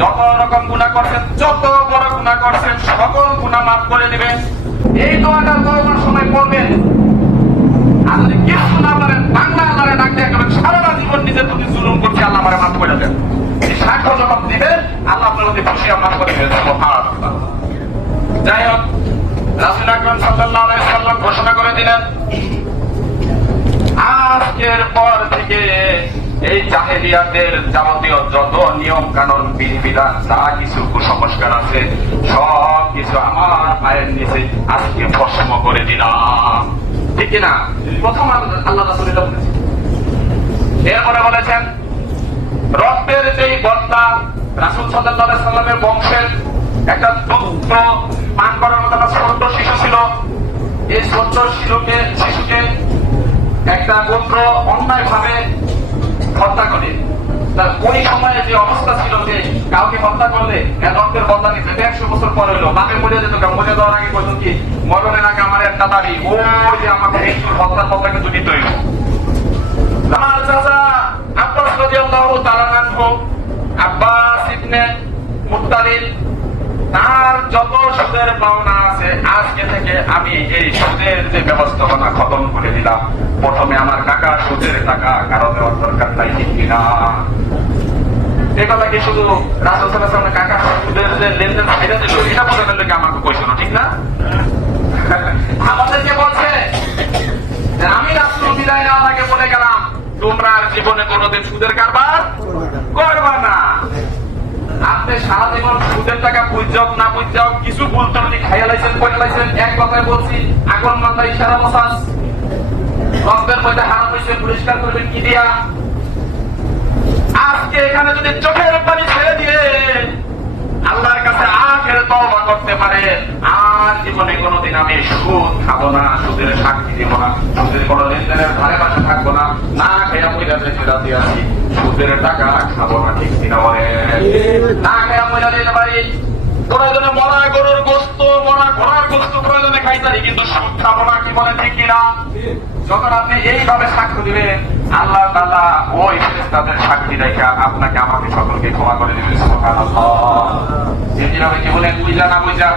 যত রকম গুনাহ করছেন, যত বড় গুনাহ করছেন, সকল গুনাহ মাফ করে দিবেন। এই দোয়াটা তওবার সময় পড়বেন। আর যদি কিছু না পারেন, বাংলা আল্লাহরে ডাক দিয়ে একেবারে সারা জীবন নিজের প্রতি জুলুম করছে, আল্লাহ আমারে মাফ করে দেন। এই সাক্ষ্য যখন দিবেন, আল্লাহ আপনার প্রতি খুশি, মাফ করে দেবেন। সুবহানাল্লাহ। যাই হোক, রাসূল আকরাম সাল্লাল্লাহু আলাইহি সাল্লাম ঘোষণা করে দিলেন, আজকের পর থেকে এই জাহেলিয়াতের যাবতীয় যত নিয়ম কানুন বিধিবিধান যা কিছু কুসংস্কার আছে সব কিছু আমার পায়ের নিচে আজকে ভস্ম করে দিলাম। ঠিক কিনা? প্রথম আল্লাহ রাসূল এটা বলেছেন। এরপরে বলেছেন, রক্তের যেই বদলা রাসূল সাল্লাল্লাহু আলাইহি সাল্লামের বংশের একটা দুগ্ধ পান করার মতো একটা ছোট্ট শিশু ছিল। এই ছোট্ট শিশুকে একটা পুত্র অন্যায় ভাবে হত্যা করে। ওই সময়ে যে অবস্থা ছিল যে কাউকে হত্যা করলে রক্তের বদলা নিতে 100 বছর পর হইলো, বাপে মরে যেত। মরে যাওয়ার আগে বলতো কি, মরণের আগে আমার একটা দাবি, ওই যে আমাকে এই হত্যার বদলা কিন্তু দিতে হইল। আমার চাচা আব্বাস রাদিয়াল্লাহু তাআলা আনহু, আব্বাস ইবনে মুত্তালিব, তার যত সুদের পাওনা আছে আজকে থেকে আমি এই সুদের যে ব্যবস্থাপনা খতম করে দিলাম। প্রথমে আমার কাকা সুদের টাকা কারো দেওয়ার দরকার নাই, ঠিক কিনা? এই কথা কি শুধু রাসূল সাল্লাল্লাহু আলাইহি ওয়াসাল্লাম কাকা সুদের যে লেনদেন ছাইড়া দিল, এটা বোঝানোর লোকে আমাকে কইছো না, ঠিক না? আমাদেরকে বলছে যে আমি রাসূল বিদায় নেওয়ার আগে বলে গেলাম, তোমরা আর জীবনে কোনোদিন সুদের কারবার করবা না। আপনি সারা জীবন সুদের টাকা বুঝাও না বুঝাও, কিছু ভুল ত্রুটি খাইয়া লাইছেন, করে লাইছেন, এক কথায় বলছি, আগুন মাথা ইশারা মশাস, রক্তের মধ্যে হারাম হয়েছে, পরিষ্কার করবেন কি দিয়া? আজকে এখানে যদি চোখের পানি ছেড়ে দিয়ে আল্লাহর কাছে আখেরে তওবা করতে পারে, আর জীবনে কোনোদিন আমি সুদ খাবো না, সুদের সাক্ষী দিব না, সুদের কোনো লেনদেনের ধারে পাশে থাকবো না, না খেয়া মহিলা ফেরা দিয়ে আসি, সুদের টাকা খাবো না, ঠিক কিনা বলে? না খেয়া মহিলা দিতে পারি, প্রয়োজনে মরা গরুর গোস্ত, মরা ঘোড়ার গোস্ত প্রয়োজনে খাইতারি, কিন্তু সুদ খাবো না, কি বলে? ঠিক কিনা? যখন আপনি এইভাবে সাক্ষ্য দিবেন, আল্লাহ তাআলা ওই ফেরেশতাদের সাক্ষী রেখে আপনাকে আমাকে সকলকে ক্ষমা করে দিবেন। সুবহানাল্লাহ। যেভাবে কি বলেন, বুঝা না বুঝা